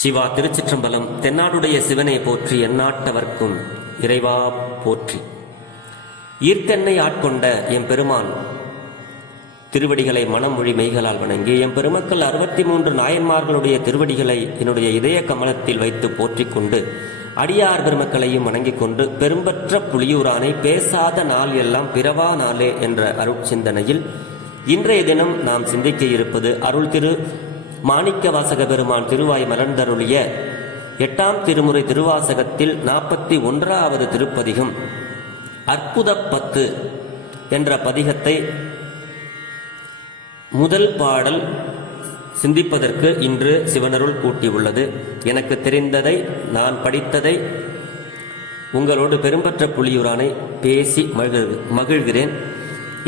சிவா திருச்சிற்றம்பலம். தென்னாடுடைய சிவனை போற்றி, எந்நாட்டவர்க்கும் இறைவா போற்றி. ஈர்த்தென்னை ஆட்கொண்ட எம் பெருமான் திருவடிகளை மனமொழி மெய்களால் வணங்கி எம் பெருமக்கள் 63 நாயன்மார்களுடைய திருவடிகளை என்னுடைய இதய கமலத்தில் வைத்து போற்றிக் கொண்டு அடியார் பெருமக்களையும் வணங்கிக் கொண்டு பெரும்பற்ற புலியூரானை பேசாத நாள் எல்லாம் பிறவா நாளே என்ற அருட்சிந்தனையில் இன்றைய தினம் நாம் சிந்திக்க இருப்பது அருள் திரு மாணிக்க வாசக பெருமான் திருவாய் மலர்ந்தருளிய 8ஆம் திருமுறை திருவாசகத்தில் 41வது திருப்பதிகம் அற்புத 10 என்ற பதிகத்தை முதல் பாடல் சிந்திப்பதற்கு இன்று சிவனருள் கூட்டியுள்ளது. எனக்கு தெரிந்ததை, நான் படித்ததை உங்களோடு பெரும்பற்ற புலியூரானை பேசி மகிழ்கிறேன்.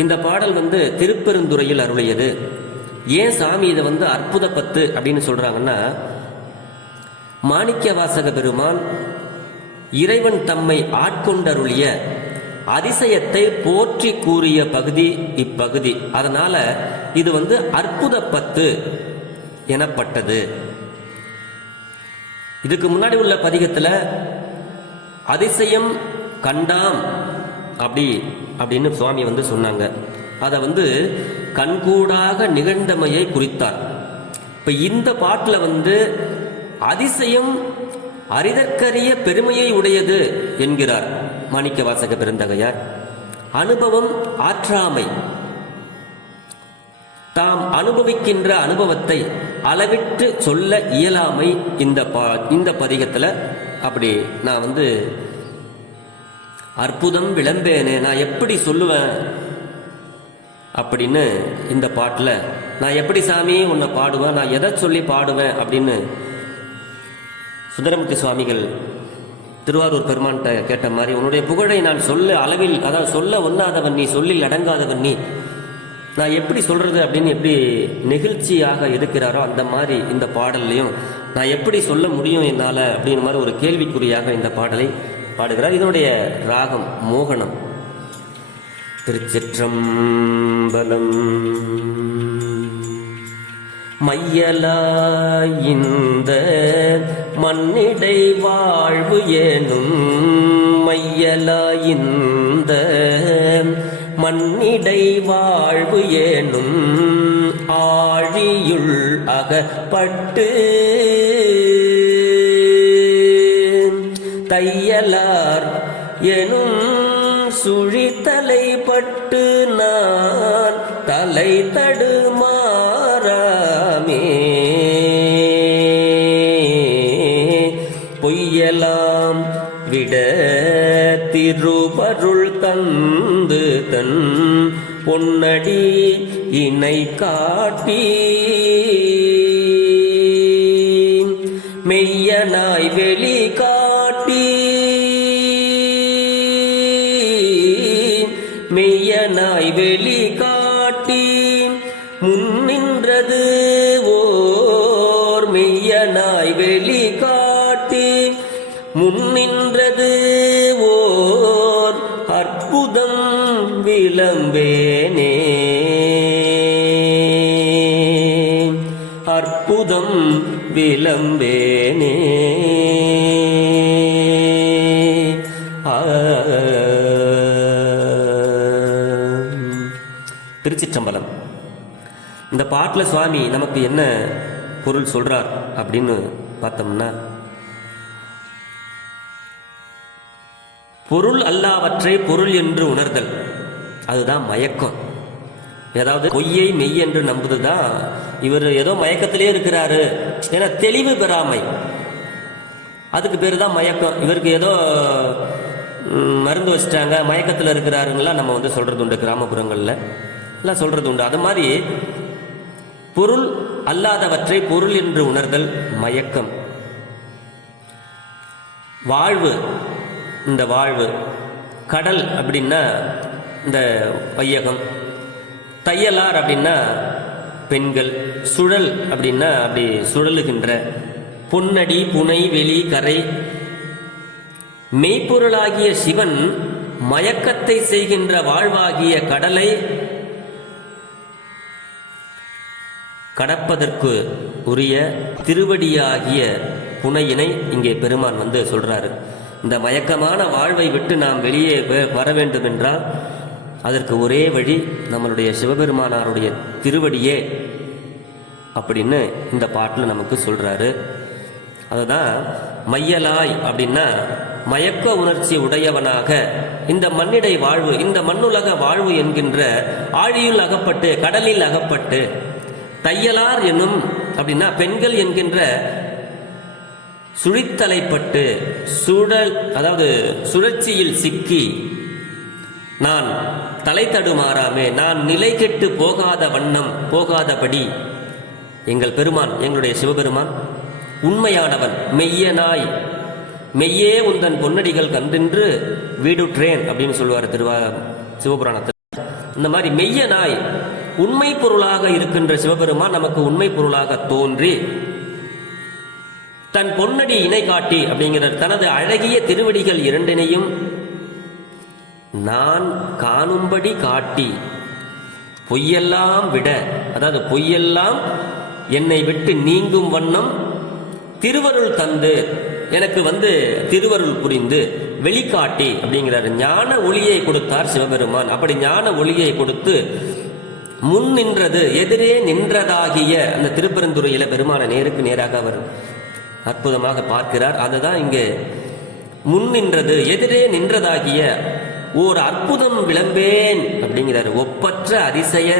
இந்த பாடல் திருப்பெருந்துறையில் அருளியது. ஏன் சாமி இதை அற்புத 10 அப்படின்னு சொல்றாங்கன்னா, மாணிக்க வாசக பெருமான் இறைவன் தம்மை ஆட்கொண்டருளிய அதிசயத்தை போற்றி கூறிய பகுதி இப்பகுதி. அதனால இது அற்புத 10 எனப்பட்டது. இதுக்கு முன்னாடி உள்ள பதிகத்துல அதிசயம் கண்டாம் அப்படின்னு சுவாமி சொன்னாங்க. அதை கண்கூடாக நிகழ்ந்தமையை குறித்தார். இப்ப இந்த பாட்டுல அதிசயம் அரிதற்கரிய பெருமையை உடையது என்கிறார் மாணிக்க வாசக பெருந்தகையார். அனுபவம் ஆற்றாமை, தாம் அனுபவிக்கின்ற அனுபவத்தை அளவிட்டு சொல்ல இயலாமை. இந்த பதிகத்துல அப்படி நான் அற்புதம் விளம்பேனே, நான் எப்படி சொல்லுவேன் அப்படின்னு இந்த பாட்டில் நான் எப்படி சாமி உன்னை பாடுவேன், நான் எதை சொல்லி பாடுவேன் அப்படின்னு சுந்தரமூர்த்தி சுவாமிகள் திருவாரூர் பெருமான்கிட்ட கேட்ட மாதிரி, உன்னுடைய புகழை நான் சொல்ல அளவில், அதாவது சொல்ல ஒண்ணாதவன் நீ, சொல்லில் அடங்காதவன் நீ, நான் எப்படி சொல்றது அப்படின்னு எப்படி நெகிழ்ச்சியாக இருக்கிறாரோ அந்த மாதிரி இந்த பாடல்லையும் நான் எப்படி சொல்ல முடியும் என்னால அப்படின்னு மாதிரி ஒரு கேள்விக்குறியாக இந்த பாடலை பாடுகிறார். இதனுடைய ராகம் மோகனம். திருச்சிற்றம்பலம். மையலாயிந்த மண்ணிடை வாழ்வு ஏனும், மையலாயிந்த மண்ணிடை வாழ்வு ஏனும் ஆழியுள் அகப்பட்டு தையலார் எனும் சுழித்தலை பட்டு நான் தலை தடுமாறாமே, பொய்யலாம் விட திருபருள் தந்து தன் பொன்னடி இணை காட்டி மெய்யனாய் வெளி காட்டி, மெய்யனாய் வெளி காட்டி முன்னின்றது ஓர், மெய்யனாய் வெளி காட்டி முன்னின்றது ஓர் அற்புதம் விளம்பேனே, அற்புதம் விளம்பேனே. திருச்சிற்றம்பலம். இந்த பாட்டில் சுவாமி நமக்கு என்ன பொருள் சொல்றார் அப்படின்னு பார்த்தோம்னா, பொருள் அல்லாவற்றை பொருள் என்று உணர்தல், அதுதான் மயக்கம். ஏதாவது பொய்யை மெய் என்று நம்புதுதான் இவர் ஏதோ மயக்கத்திலே இருக்கிறாரு, ஏன்னா தெளிவு பெறாமை, அதுக்கு பேரு தான் மயக்கம். இவருக்கு ஏதோ மருந்து வச்சுட்டாங்க, மயக்கத்தில் இருக்கிறாருங்களாம் நம்ம சொல்றது உண்டு, கிராமப்புறங்கள்ல எல்லாம் சொல்றது உண்டு. அது மாதிரி பொருள் அல்லாதவற்றை பொருள் என்று உணர்தல் மயக்கம். வாழ்வு, இந்த வாழ்வு கடல் அப்படின்னா இந்த வையகம், தையலார் அப்படின்னா பெண்கள், சுழல் அப்படின்னா அப்படி சுழலுகின்ற, பொன்னடி புனை வெளி கரை, மெய்ப்பொருளாகிய சிவன் மயக்கத்தை செய்கின்ற வாழ்வாகிய கடலை கடப்பதற்கு உரிய திருவடியாகிய புனையினை இங்கே பெருமான் வந்து சொல்றாரு. இந்த மயக்கமான வாழ்வை விட்டு நாம் வெளியே வர வேண்டும் என்றால் அதற்கு ஒரே வழி நம்மளுடைய சிவபெருமானாருடைய திருவடியே அப்படின்னு இந்த பாட்டில் நமக்கு சொல்றாரு. அதுதான் மையலாய் அப்படின்னா மயக்க உணர்ச்சி உடையவனாக இந்த மண்ணிடை வாழ்வு, இந்த மண்ணுலக வாழ்வு என்கின்ற ஆழியில் அகப்பட்டு, கடலில் அகப்பட்டு, தையலார் என்னும் அப்படின்னா பெண்கள் என்கின்ற சுழித்தலைப்பட்டு அதாவது சுழற்சியில் சிக்கி நான் தலை தடுமாறாமே, நான் நிலை கெட்டு போகாத வண்ணம் போகாதபடி எங்கள் பெருமான், எங்களுடைய சிவபெருமான் உண்மையானவன், மெய்யனாய் மெய்யே உந்தன் பொன்னடிகள் கண்டின்று வீடுற்றேன் அப்படின்னு சொல்லுவார் சிவபுராணத்தில். இந்த மாதிரி மெய்யனாய் உண்மை பொருளாக இருக்கின்ற சிவபெருமான் நமக்கு உண்மை பொருளாக தோன்றி தன் பொன்னடி இணை காட்டி அப்படிங்கிற தனது அழகிய திருவடிகள் இரண்டினையும் நான் காணும்படி காட்டி பொய்யெல்லாம் விட, அதாவது பொய்யெல்லாம் என்னை விட்டு நீங்கும் வண்ணம் திருவருள் தந்து எனக்கு வந்து திருவருள் புரிந்து வெளிக்காட்டி அப்படிங்கிறார். ஞான ஒளியை கொடுத்தார் சிவபெருமான். அப்படி ஞான ஒளியை கொடுத்து முன் நின்றது, எதிரே நின்றதாகிய அந்த திருப்பெருந்துறையில பெருமான நேருக்கு நேராக அவர் அற்புதமாக பார்க்கிறார். அதுதான் இங்கே முன் நின்றது, எதிரே நின்றதாகிய ஓர் அற்புதம் விளம்பேன் அப்படிங்கிறார். ஒப்பற்ற அதிசய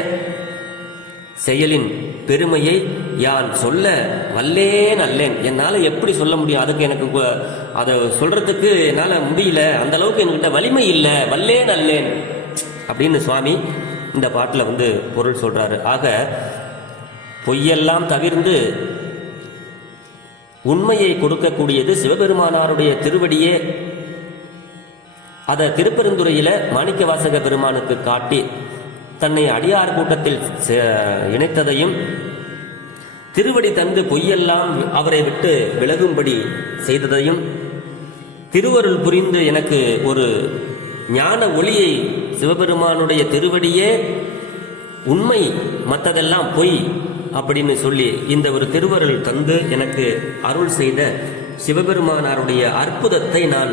செயலின் பெருமையை யான் சொல்ல வல்லேன் அல்லேன். என்னால் எப்படி சொல்ல முடியும்? அதுக்கு எனக்கு அதை சொல்றதுக்கு என்னால் முடியல, அந்த அளவுக்கு என்கிட்ட வலிமை இல்லை, வல்லேன் அல்லேன் அப்படின்னு சுவாமி இந்த பாட்டில் வந்து பொருள் சொல்றாரு. ஆக பொய்யெல்லாம் தவிர்ந்து உண்மையை கொடுக்கக்கூடியது சிவபெருமானாருடைய திருவடியே. அதை திருப்பெருந்துறையில மாணிக்கவாசக பெருமானுக்கு காட்டி தன்னை அடியார் கூட்டத்தில் இணைத்ததையும், திருவடி தந்து பொய்யெல்லாம் அவரை விட்டு விலகும்படி செய்ததையும், திருவருள் புரிந்து எனக்கு ஒரு ஞான ஒளியை, சிவபெருமானுடைய திருவடியே உண்மை, மற்றதெல்லாம் பொய் அப்படின்னு சொல்லி இந்த ஒரு திருவருள் தந்து எனக்கு அருள் செய்த சிவபெருமானாருடைய அற்புதத்தை, நான்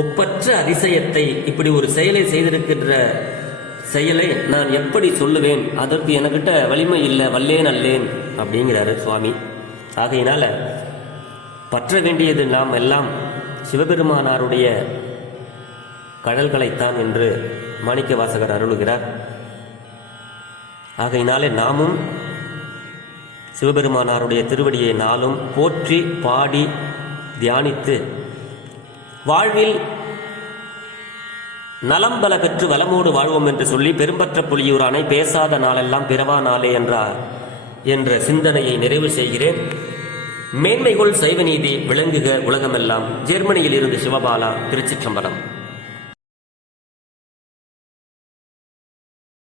ஒப்பற்ற அதிசயத்தை, இப்படி ஒரு செயலை செய்திருக்கின்ற செயலை நான் எப்படி சொல்லுவேன்? அதற்கு எனக்கிட்ட வலிமை இல்லை, வல்லேன் அல்லேன் அப்படிங்கிறாரு சுவாமி. ஆகையினால பற்ற வேண்டியது நாம் எல்லாம் சிவபெருமானாருடைய கடல்களைத்தான் என்று மாணிக்க வாசகர் அருளுகிறார். ஆகையினாலே நாமும் சிவபெருமானாருடைய திருவடியை நாளும் போற்றி பாடி தியானித்து வாழ்வில் நலம் பல பெற்று வளமோடு வாழ்வோம் என்று சொல்லி பெரும்பற்ற புலியூரானை பேசாத நாளெல்லாம் பிறவா நாளே என்ற சிந்தனையை நிறைவு செய்கிறேன். மேன்மைகொள் சைவநீதி விளங்குக உலகமெல்லாம். ஜெர்மனியில் இருந்து சிவபாலா, திருச்சிற்றம்பலம்.